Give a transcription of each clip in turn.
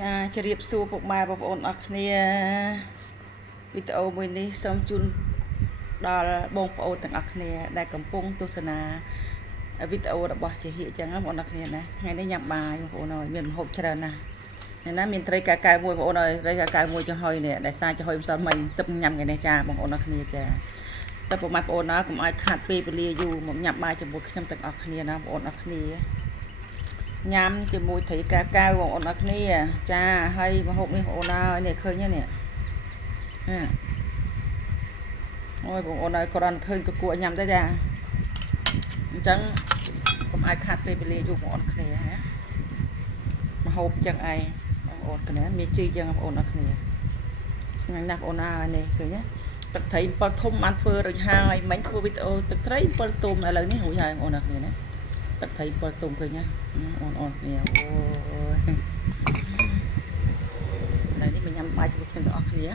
ចាជម្រាបសួរពុកម៉ែបងប្អូនអរគ្នាវីដេអូមួយនេះសូមជូនដល់បងប្អូនទាំងអស់គ្នាដែលកំពុងទស្សនាវីដេអូរបស់ជាហៀកចឹងបងប្អូនអរគ្នាណាថ្ងៃនេះញ៉ាំបាយបងប្អូនអើយមានម្ហូបច្រើនណាស់ណាមានត្រីកាកែវមួយបងប្អូនអើយត្រីកាកែវមួយចំហុយនេះដែលសារចំហុយម្សិលមិញទឹកញ៉ាំថ្ងៃនេះចាបងប្អូនអរគ្នាចាតែពុកម៉ែបងប្អូនណាកុំឲ្យខាតពេលវេលាយូរមកញ៉ាំបាយជាមួយខ្ញុំទាំងអស់គ្នាណាបងប្អូនអរគ្នាញ៉ាំជាមួយត្រីកាកែវបងប្អូនអរគ្នាចាហើយម្ហូបនេះបងប្អូនអើយនេះឃើញទេនេះអូយបងប្អូនអើយគ្រាន់ឃើញក៏គួរញ៉ាំដែរចាអញ្ចឹងកុំឲ្យខាតពេលវេលាយូរបងប្អូនគ្នាណាម្ហូបចឹងឯងបងប្អូនគ្នាមានជីចឹងបងប្អូនអរគ្នាឆ្ងាញ់ណាស់បងប្អូនអើយនេះឃើញទេទឹកត្រី7ធំបានធ្វើរួចហើយមិញធ្វើវីដេអូទឹកត្រី7ទុំឥឡូវនេះរួចហើយបងប្អូនអរគ្នាណាទឹកត្រី7ទុំឃើញណាបងប្អូនគ្នាអូយឥឡូវនេះមកញ៉ាំបាយជាមួយខ្ញុំទាំងអស់គ្នា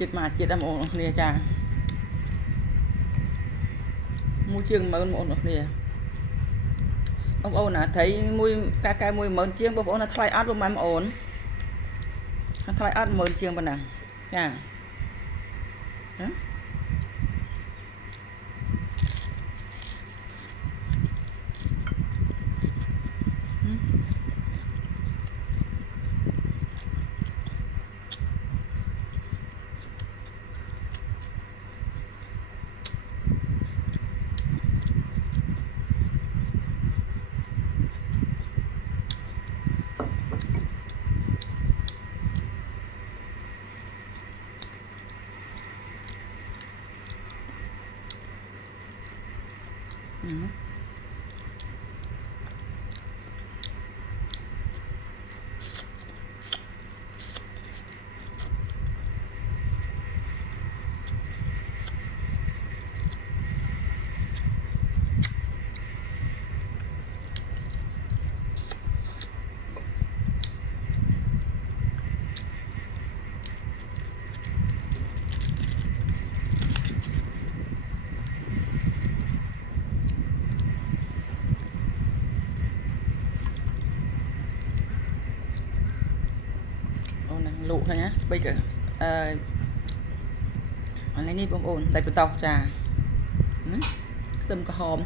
ចិត្តមកចិត្តបងប្អូនគ្នាចាមួយជាង10000បងប្អូនគ្នាបងប្អូនណាត្រីមួយកាកែមួយ10000ជាងបងប្អូនណាថ្លៃអត់បងប្អូនថ្លៃអត់10000ជាងប៉ុណ្ណាចាលក់ឃើញណាបីក៏អានេះបងប្អូនតែបន្តចាខ្ទឹមក្រហម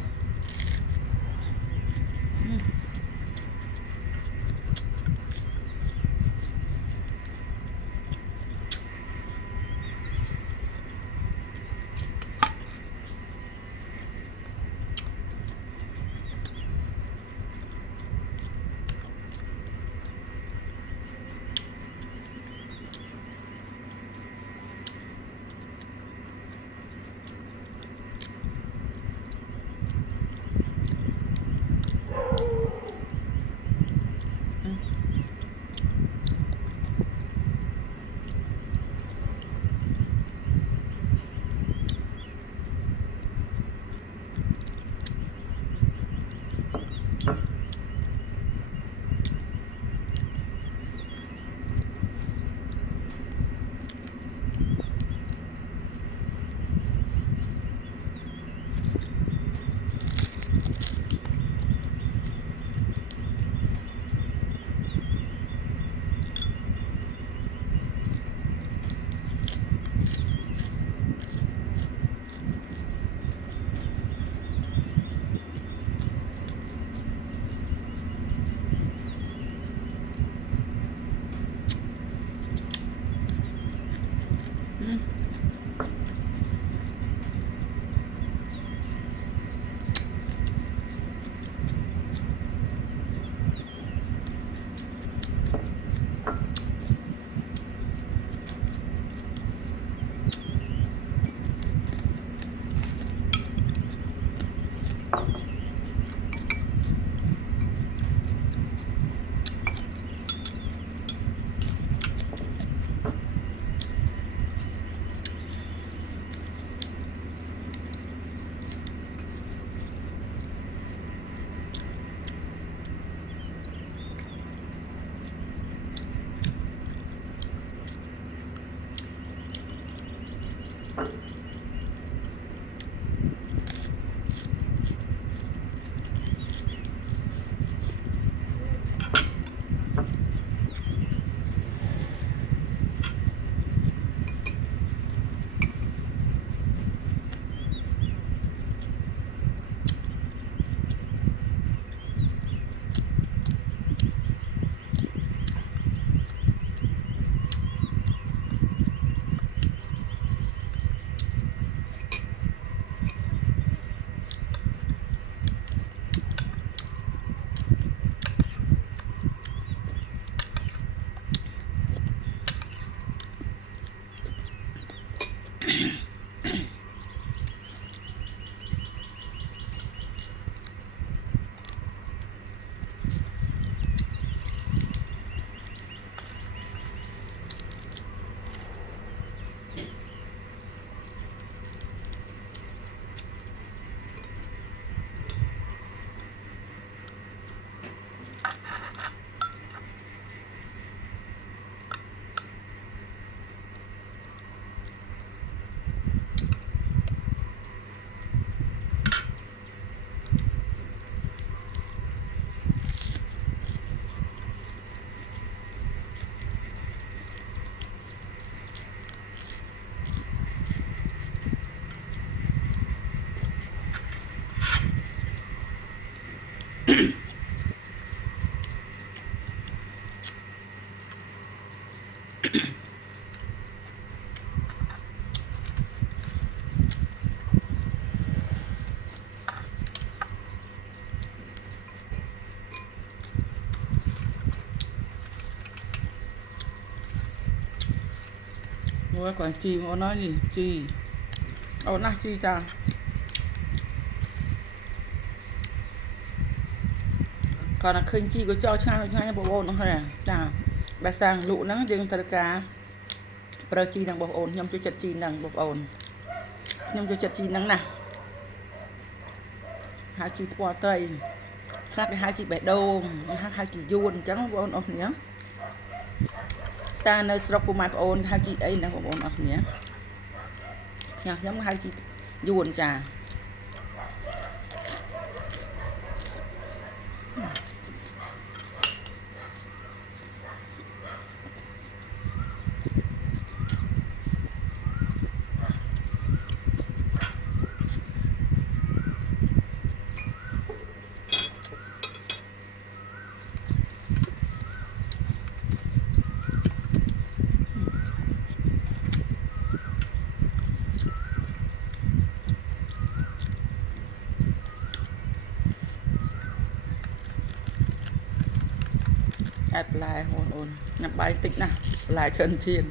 Ủa còn chi mà nói gì chi nè chi cha còn là khinh chi của cho ngay bộ ôn nó thôi à cha đã sang lụ nó dương thật cả bờ chi đang bộ ôn nhom cho chật chi đang bộ ôn nhom cho chật chi năng nè hai chi qua tây khác cái hai chị bẻ đô hai chị yuan chẳng bộ ôn nhé ta nơi sọc của mặt ôn hai chị ấy đang bộ ôn nhé nhá giống hai chị yuan trà ép lại ôn nhập bài tích nè lại chân chiên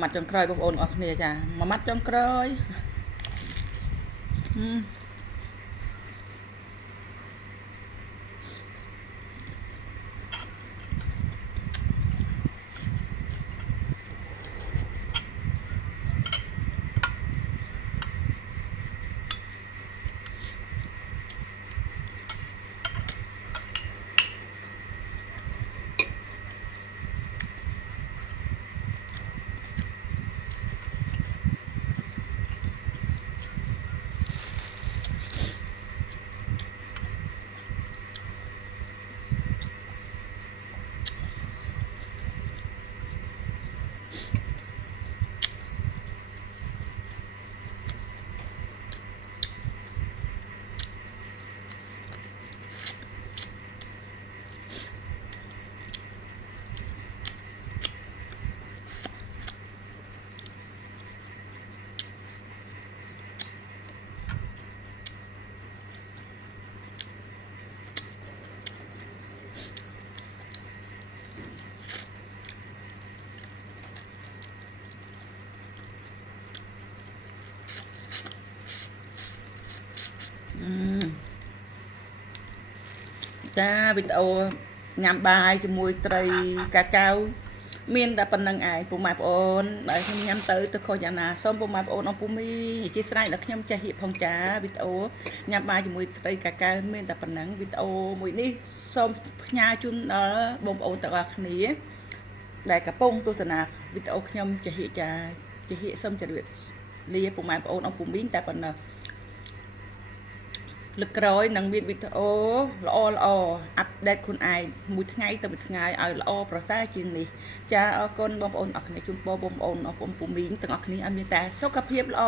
mặt trong cơi bộ ôn ở kia cha mà mắt trong cơi cha video nhằm bài cho mùi tray cà cao miền đã phần năng ai phụ map ôn để không nhắm tới tôi coi nhà nào xong phụ map ôn ông phụ mi chia sẻ là nhắm cha hiệp phong trà video nhằm bài cho mùi tray cà cao miền đã phần năng video mùi đi xong nhà chun ở bông ôn tại bạc ní đại cả bông tôi sẽ video nhắm cha hiệp xong cha được lia phụ map ôn ông phụ mi tại phần លើកក្រោយនឹងមានវីដេអូល្អអាប់ដេតខ្លួនឯងមួយថ្ងៃទៅមួយថ្ងៃឲ្យល្អប្រសើរជាងនេះចាអរគុណបងប្អូនអរគ្នាជូនពរបងប្អូនអរគុណពុំមីងទាំងអស់គ្នាឲ្យមានតែសុខភាពល្អ